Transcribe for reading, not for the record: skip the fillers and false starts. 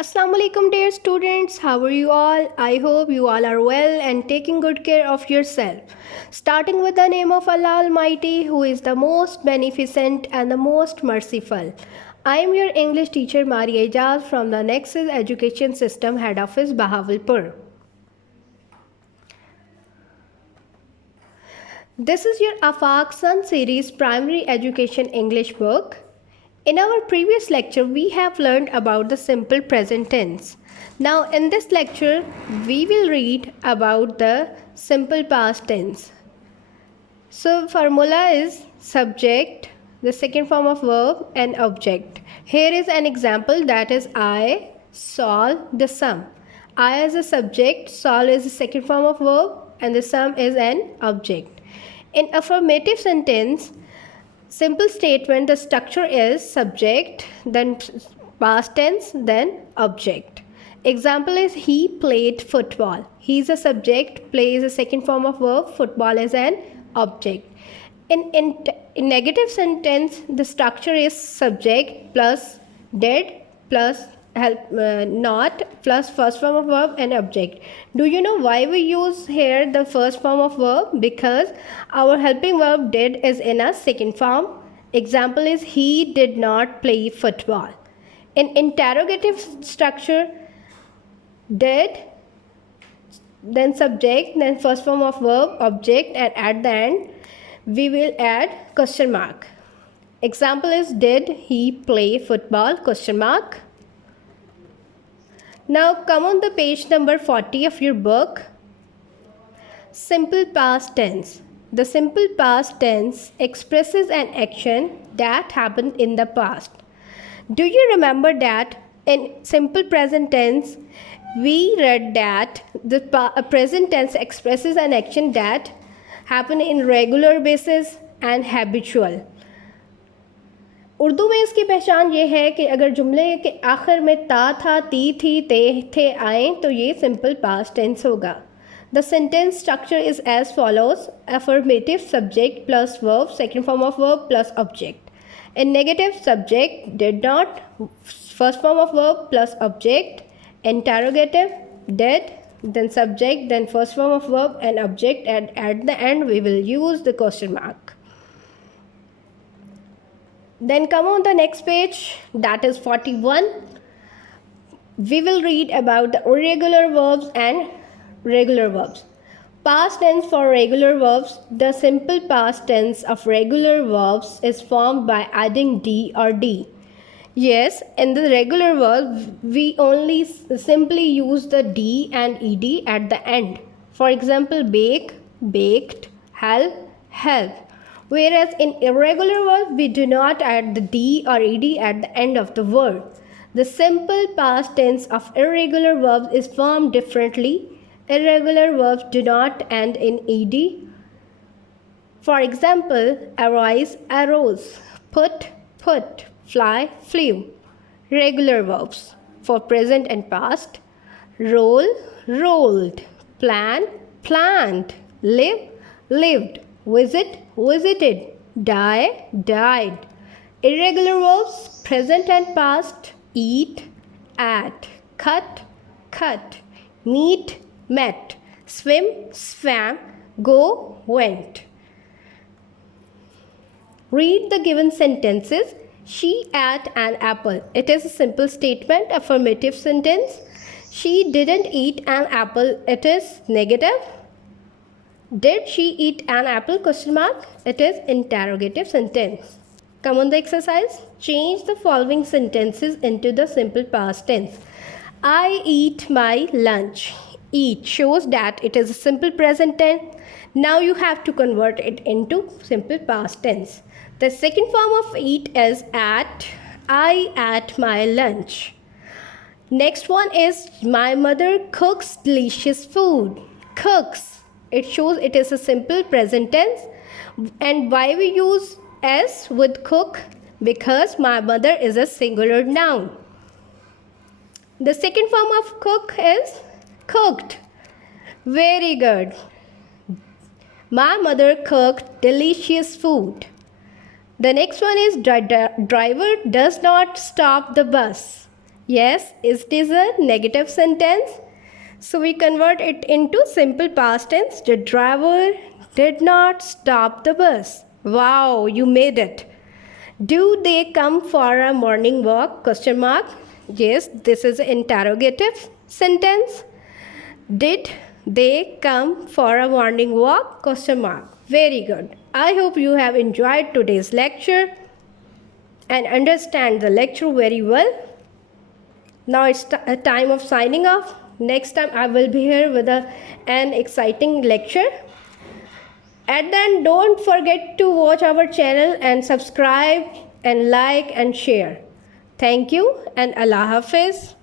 Assalamu alaikum dear students, how are you all? I hope you all are well and taking good care of yourself. Starting with the name of Allah Almighty, who is the most beneficent and the most merciful. I am your English teacher Maria Ijaz from the Nexus Education System Head Office Bahawalpur. This is your Afaq Sun series primary education English book. In our previous lecture, we have learned about the simple present tense. Now, in this lecture, we will read about the simple past tense. So, formula is subject, the second form of verb, and object. Here is an example, that is I solve the sum. I is a subject, solve is the second form of verb, and the sum is an object. In affirmative sentence, simple statement, the structure is subject, then past tense, then object. Example is he played football. He is a subject, play is a second form of verb, football is an object. In negative sentence, the structure is subject plus did plus help not plus first form of verb and object. Do you know why we use here the first form of verb? Because our helping verb did is in a second form. Example is he did not play football. In interrogative structure, did, then subject, then first form of verb, object, and at the end we will add question mark. Example is did he play football, question mark. Now come on the page number 40 of your book. Simple past tense. The simple past tense expresses an action that happened in the past. Do you remember that in simple present tense, we read that the present tense expresses an action that happened in regular basis and habitual. Urdu में इसकी पहचान ये है कि अगर जुमले के आखिर में ता था, ती थी, ते थे आए तो ये सिंपल पास्ट टेंस होगा. The sentence structure is as follows: affirmative subject plus verb, second form of verb plus object. In negative, subject did not, first form of verb plus object. Interrogative, did, then subject, then first form of verb and object, and at the end we will use the question mark. Then come on the next page, that is 41. We will read about the irregular verbs and regular verbs. Past tense for regular verbs. The simple past tense of regular verbs is formed by adding d or d. Yes, in the regular verb, we only simply use the d and ed at the end. For example, bake, baked, help, help. Whereas in irregular verbs, we do not add the d or ed at the end of the word. The simple past tense of irregular verbs is formed differently. Irregular verbs do not end in ed. For example, arise, arose, put, put, fly, flew. Regular verbs for present and past: roll, rolled, plan, planned, live, lived, visit, visited, die, died. Irregular verbs present and past: eat, ate, cut, cut, meet, met, swim, swam, go, went. Read the given sentences. She ate an apple. It is a simple statement, affirmative sentence. She didn't eat an apple. It is negative. Did she eat an apple? Question mark. It is interrogative sentence. Come on the exercise. Change the following sentences into the simple past tense. I eat my lunch. Eat shows that it is a simple present tense. Now you have to convert it into simple past tense. The second form of eat is at. I ate my lunch. Next one is my mother cooks delicious food. Cooks. It shows it is a simple present tense. And why we use s with cook? Because my mother is a singular noun. The second form of cook is cooked. Very good. My mother cooked delicious food. The next one is driver does not stop the bus. Yes, it is a negative sentence. So we convert it into simple past tense. The driver did not stop the bus. Wow, you made it. Do they come for a morning walk? Question mark. Yes, this is an interrogative sentence. Did they come for a morning walk? Question mark. Very good. I hope you have enjoyed today's lecture and understand the lecture very well. Now it's a time of signing off. Next time I will be here with an exciting lecture. And then don't forget to watch our channel and subscribe and like and share. Thank you and Allah Hafiz.